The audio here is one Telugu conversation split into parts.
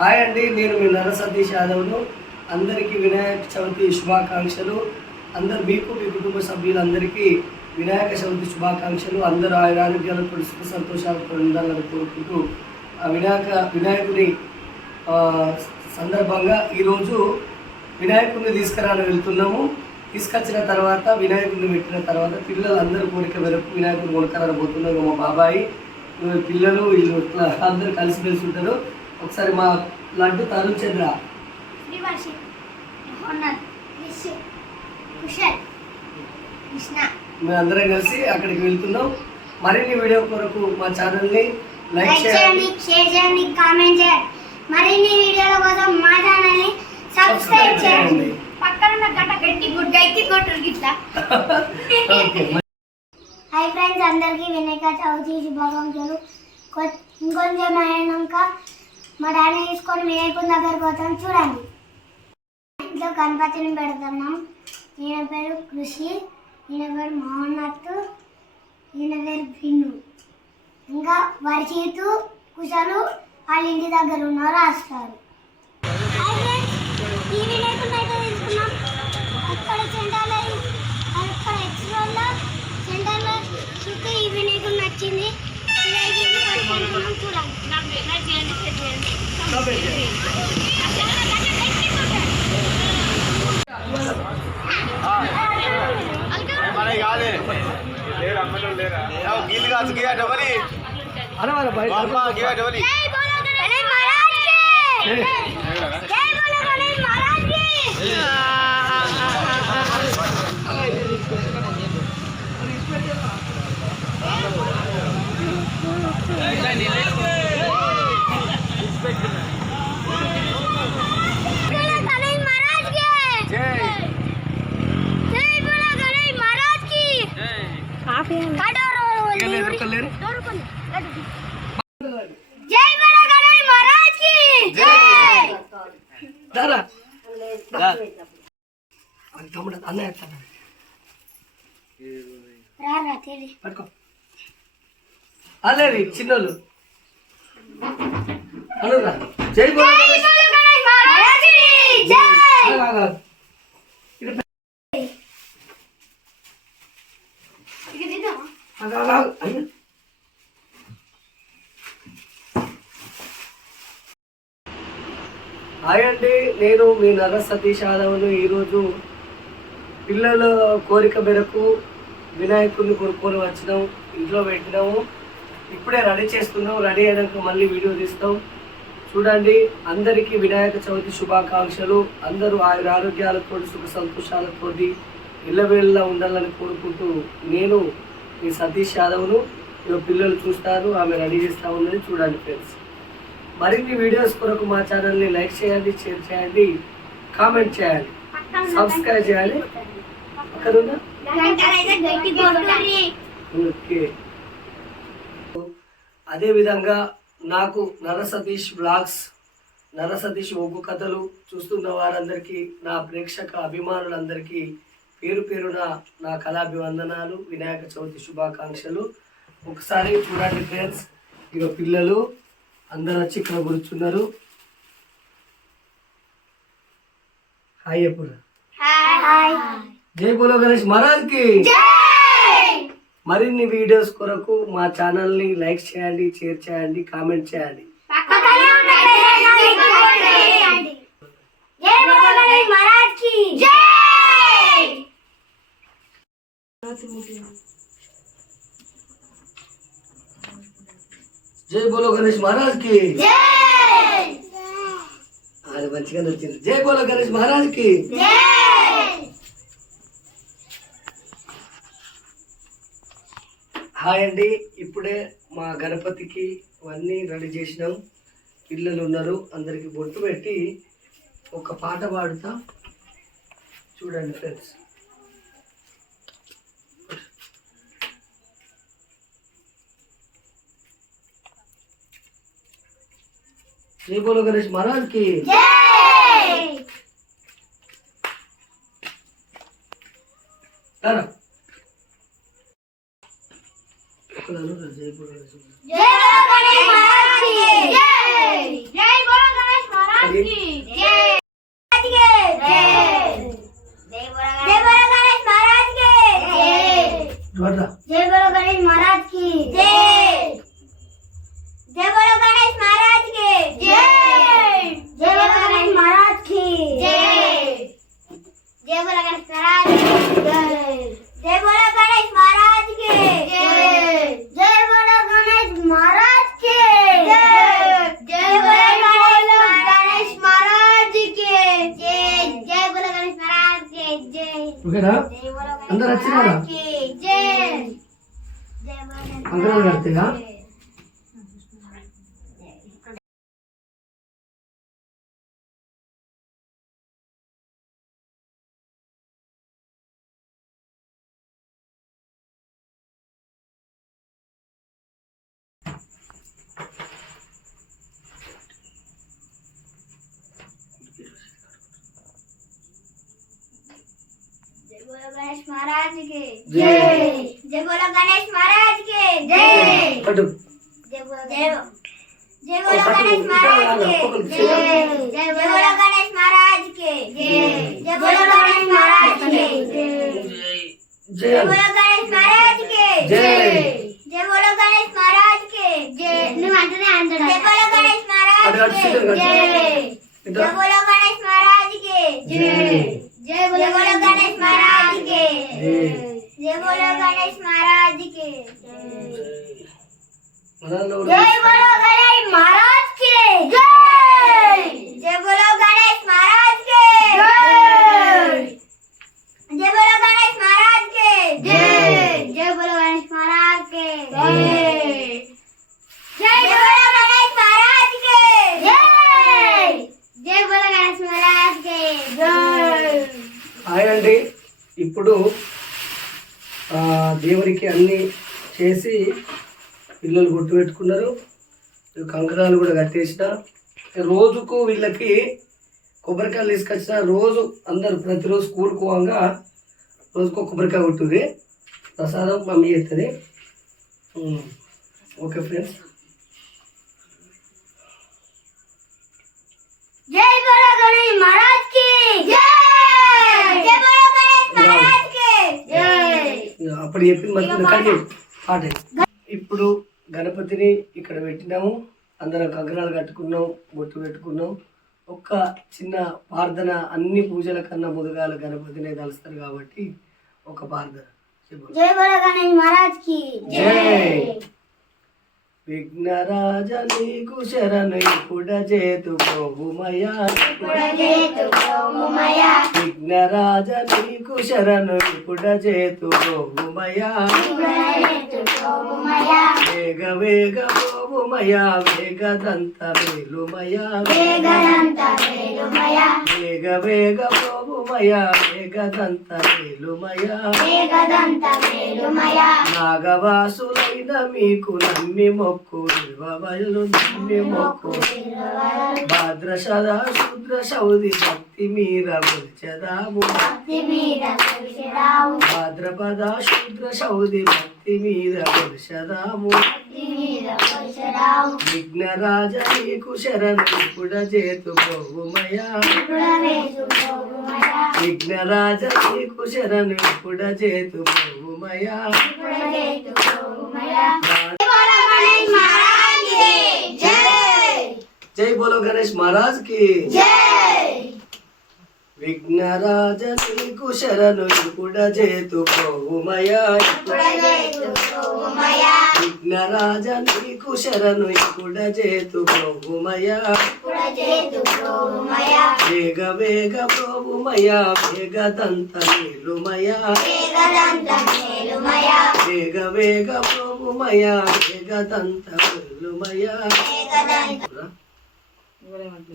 హాయ్ అండి, నేను మీ నర సతీష్ యాదవ్ను. అందరికీ వినాయక చవితి శుభాకాంక్షలు. అందరు మీకు మీ కుటుంబ సభ్యులందరికీ వినాయక చవితి శుభాకాంక్షలు. అందరూ ఆరోగ్యాలతో సుఖ సంతోషాలతో ఉండాలని కోరుకుంటూ వినాయకుని సందర్భంగా ఈరోజు వినాయకుడిని తీసుకురాని వెళ్తున్నాము. తీసుకొచ్చిన తర్వాత వినాయకుడిని పెట్టిన తర్వాత పిల్లలందరూ కోరిక మేరకు వినాయకుడిని కొనుక్కరాబోతున్నారు. మా బాబాయి పిల్లలు వీళ్ళు అందరూ కలిసి వెళ్తుంటారు. ఒకసారి మా లడ్డు తరుణ్ చంద్ర మేమందరం కలిసి అక్కడికి వెళ్తున్నాం. మరిన్ని వీడియో కొరకు మా ఛానల్ని లైక్ చేయండి, షేర్ చేయండి, కామెంట్ చేయండి. మరిన్ని వీడియోల కోసం మా ఛానల్ని సబ్స్క్రైబ్ చేయండి. పక్కన ఉన్న గంట గట్టి గుడ్డైకి కొట్టురు గిట్లా. హాయ్ ఫ్రెండ్స్, అందరికీ వినాయక చవితి శుభాకాంక్షలు. ఇంకొంచెం అయినాక మా డాడీ తీసుకొని వినాయకుని దగ్గరకు పోతాం. చూడండి, ఇంట్లో గణపతిని పెడుతున్నాం. ఈయన పేరు కృషి, ఈయన పేరు మహోన్నత్, ఈయన పేరు బిన్ను. ఇంకా వర్షితు కుశలు వాళ్ళ ఇంటి దగ్గర ఉన్నారు, రాస్తారు. ఈ వినాయకుని అయితే తీసుకున్నాం. అక్కడ సెంటర్లో అక్కడ ఎక్స్ట్రోల్లో సెంటర్లో చుట్టూ ఈ వినాయకుని నచ్చింది. చూడండి. అలేరి చిన్నోళ్ళు అనురా జై బోలో హాయ్ అండి, నేను మీ నర సతీష్ యాదవ్ను. ఈరోజు పిల్లల కోరిక మేరకు వినాయకుడిని కొనుక్కొని వచ్చినాం, ఇంట్లో పెట్టినాము. ఇప్పుడే రెడీ చేస్తున్నాం. రెడీ అయినాక మళ్ళీ వీడియో తీస్తాం. చూడండి, అందరికీ వినాయక చవితి శుభాకాంక్షలు. అందరూ ఆరోగ్యాలతో సుఖ సంతోషాలతో ఇళ్ళవేళ్ళ ఉండాలని కోరుకుంటూ నేను మీ సతీష్ యాదవ్ను. పిల్లలు చూస్తారు, ఆమె రెడీ చేస్తూ ఉన్నది. చూడండి ఫ్రెండ్స్, మరిన్ని వీడియోస్ కొరకు మా ఛానల్ని లైక్ చేయండి, షేర్ చేయండి, కామెంట్ చేయాలి, సబ్స్క్రైబ్ చేయాలి. అక్కడున్నా ఓకే. అదేవిధంగా నాకు నర సతీష్ బ్లాగ్స్, నర సతీష్ ఒగ్గు కథలు చూస్తున్న వారందరికీ, నా ప్రేక్షక అభిమానులందరికీ పేరు పేరున నా కళాభివందనాలు, వినాయక చవితి శుభాకాంక్షలు. ఒకసారి చూడండి ఫ్రెండ్స్, ఇక పిల్లలు అందరూ వచ్చి ఇక్కడ కూర్చున్నారు. హాయ్ ఎప్పుడు జై బోలో గణేష్ మహారాజ్కి. మరిన్ని వీడియోస్ కొరకు మా ఛానల్ని లైక్ చేయండి, షేర్ చేయండి, కామెంట్ చేయండి. జై బోలో గణేష్ మహారాజ్కి. అది మంచిగా నచ్చింది. జై బోలో గణేష్ మహారాజ్కి. హాయ్ అండి, ఇప్పుడే మా గణపతికి అన్నీ రెడీ చేసినాం. పిల్లలు ఉన్నారు, అందరికి బొట్టు పెట్టి ఒక పాట పాడుతా. చూడండి ఫ్రెండ్స్, జై బోలో గణేష్ మహారాజ్కి. జై బోలో గణేష్ మహారాజ్ కి. జై బోలో గణేష్ ఓకేనా? అందరు వచ్చినారా? అందరూ కడతాయా? गणेश महाराज के जय। जय बोलो गणेश महाराज के जय। पटू जय बोलो गणेश महाराज के जय। जय बोलो गणेश महाराज के जय। जय बोलो गणेश महाराज के जय। जय बोलो गणेश महाराज के जय। जय बोलो गणेश महाराज के जय। నువ్వు అంటనే అంటాడు जय बोलो गणेश महाराज के जय। जय बोलो गणेश महाराज के जय। जय बोलो गणेश महाराज के जय। बोलो गणेश महाराज के जय। बोलो गणेश महाराज के जय। जय बोलो गणेश महाराज के जय। जय बोलो गणेश महाराज के जय। जय बोलो गणेश महाराज के जय। जय बोलो गणेश महाराज के जय। जय बोलो गणेश महाराज के जय। హాయ్ అండి. ఇప్పుడు దేవునికి అన్నీ చేసి పిల్లలు గుర్తు పెట్టుకున్నారు. కంకణాలు కూడా కట్టేసిన. రోజుకు వీళ్ళకి కొబ్బరికాయలు తీసుకొచ్చిన. రోజు అందరు ప్రతిరోజు స్కూల్కి పోగా రోజుకు కొబ్బరికాయ కొట్టుది. ప్రసాదం మమ్మీ చేస్తుంది. Okay friends. जय बोलो गणेश महाराज की जय। जय बोलो गणेश महाराज के जय। అప్పుడు చెప్పింది మరి కానీ పాట. ఇప్పుడు గణపతిని ఇక్కడ పెట్టినాము. అందరం కంకణాలు కట్టుకున్నాం, బొట్టు పెట్టుకున్నాం. ఒక్క చిన్న ప్రార్థన. అన్ని పూజల కన్నా ముందుగాల గణపతినే తలుస్తారు కాబట్టి ఒక ప్రార్థన. जय बोलो गणेश महाराज की జై. విఘ్నరాజ నీకు శరణు ఇప్పుడు చేతుకోమయా. విఘ్నరాజ నీకు శరణు ఇప్పుడు చేతుకోమయా. వేగ వేగ పోవుమయా వేగదంత వేలుమయా. వేగ వేగ పోవుమయా వేగదంత వేలుమయా. నాగవాసులైన మీకు నమ్మి మొక్కు నిర్వలు నమ్మి మొక్కు. భాద్ర సదా శుద్ర సౌది భక్తి మీర కొల్చెదాము. భాద్రపద శుద్ర సౌది భక్తి మీద కొల్చెదాము. విఘ్నరాజ నీకు శరణు ఇప్పుడు చేతుకోమయా. విఘ్నరాజ నీకు శరణు ఇప్పుడు చేతుకోమయా. జై బోలో గణేష్ మహారాజ్ కి जय। విఘ్నరాజ నీకు శరణు ఇప్పుడు చేతుకోమయా. విఘ్నరాజ నీకు శరణు ఇప్పుడు చేతుకోమయా. వేగ వేగ ప్రోభుమయా వేగదంత వేలుమయా. వేగ వేగ ప్రోభుమయా వేగదంత వేలుమయా.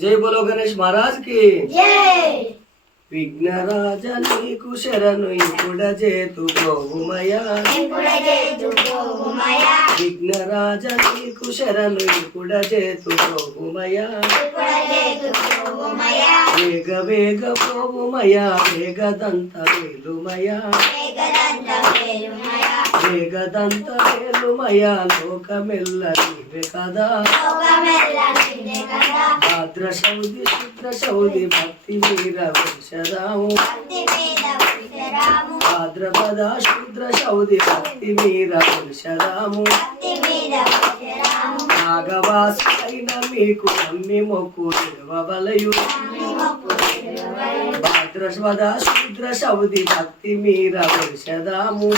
జై బోలో గణేష్ మహారాజ్ కి जय। విఘ్నరాజ నీకు శరణు ఇప్పుడు చేతుకోమయా. విఘ్నరాజ నీకు శరణు ఇప్పుడు చేతుకోమయా. వేగ వేగ ప్రోభుమయా వేగదంత వేలుమయా. వేగదంత వేలుమయా లోకమెల్ల నీవే కదా. భాద్ర సౌది శుద్ర సౌది భక్తి మీర వంశరాము. భాద్రపద శుద్ర సౌది భక్తి మీర వంశరాము. నాగవాసులైన మీకు నమ్మి మొక్కు నిర్వలయు. భాద్రపద శుద్ర సౌది భక్తి మీర వంశరాము.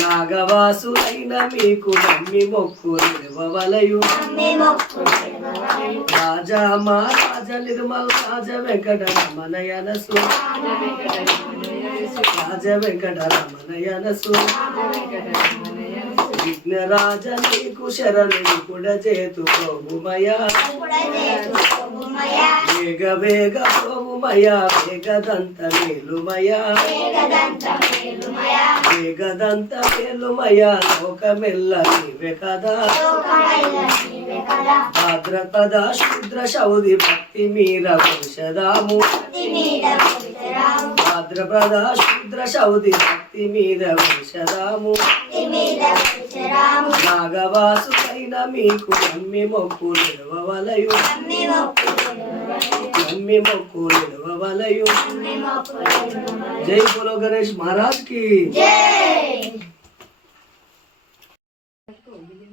నాగవాసులైన మీకు నమ్మి మొక్కు నిలవలయు రాజా మహారాజ నిర్మల్ రాజ వెంకటరమణయనసు రాజ వెంకటరమణయనసు విఘ్నరాజ నీకు శరణు కూడా చేతు ప్రభుమయా వేగ వేగ ప్రభుమయా వేగదంత మేలుమయా వేగదంత మేలుమయా లోకమెల్ల నీవే కదా భాద్రపద శుద్ర శౌది భక్తి మీర వంశదాము భాద్రపద శుద్ర శౌది భక్తి మీర వంశదాము నాగవాసులైన మీకు నమ్మి మొక్కు నిలవలయు నమ్మి మొక్కు నిలవలయు జై బోలో గణేష్ మహారాజ్ కి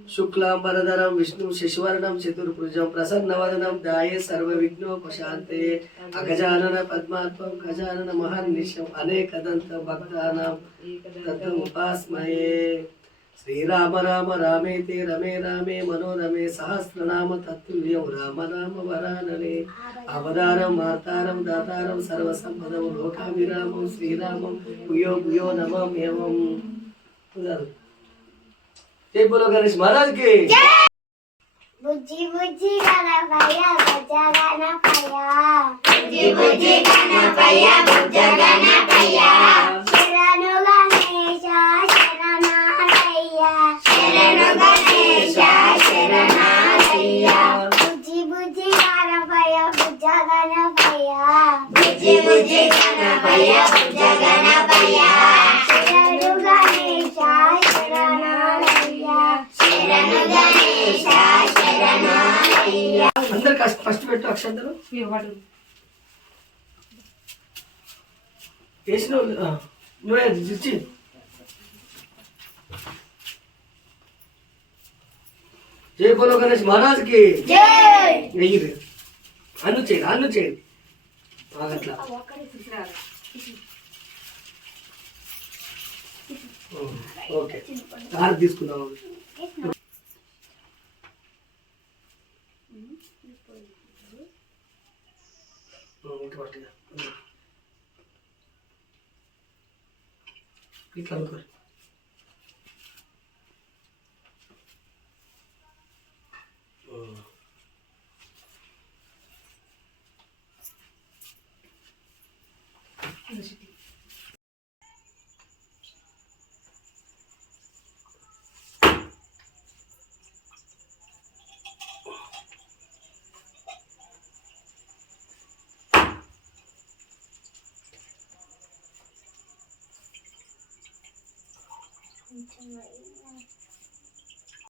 శుక్లాంబరధరం విష్ణు శశివర్ణం చతుర్భుజం ప్రసన్నవదనం ధ్యాయే సర్వ విఘ్నోపశాంతే అగజానన పద్మాత్మం గజానన మహర్నిశం అనేకదంత భక్తానాం తత్తుముపాస్మయే శ్రీరామ రామ రామేతి రమే రామే మనోరమే సహస్రనామ తత్తుల్యం రామ నామ వరాననే అవతారం వార్తారం దాతారం సర్వసంపదం లోకాభిరామం శ్రీరామం భూయో భూయో నమామ్యవం. జై బోలో గణేష్ మహారాజ్ కి. బుజ్జి బుజ్జి గణపయ్య బుజ్జ గణపయ్య బుజ్జి బుజ్జి గణపయ్య బుజ్జ గణపయ్య శరణు గణేశ శరణాలయ్య శరణు గణేశ శరణాలయ్య బుజ్జి బుజ్జి గణపయ్య బుజ్జ గణపయ్య బుజ్జి బుజ్జి గణపయ్య బుజ్జ గణపయ్య శరణు గణేశ శరణాలయ్య శరణు గణేశ శరణాలయ్య. అందరు ఫస్ట్ పెట్టు అక్షంతలు వేసిన నువ్వే ఇచ్చి జై బోలో గణేష్ మహారాజ్ కి. వెయ్యి అన్ను చేయండి అట్లా ఓకే కార్ తీసుకుందాం. ఇట్లా అనుకోరు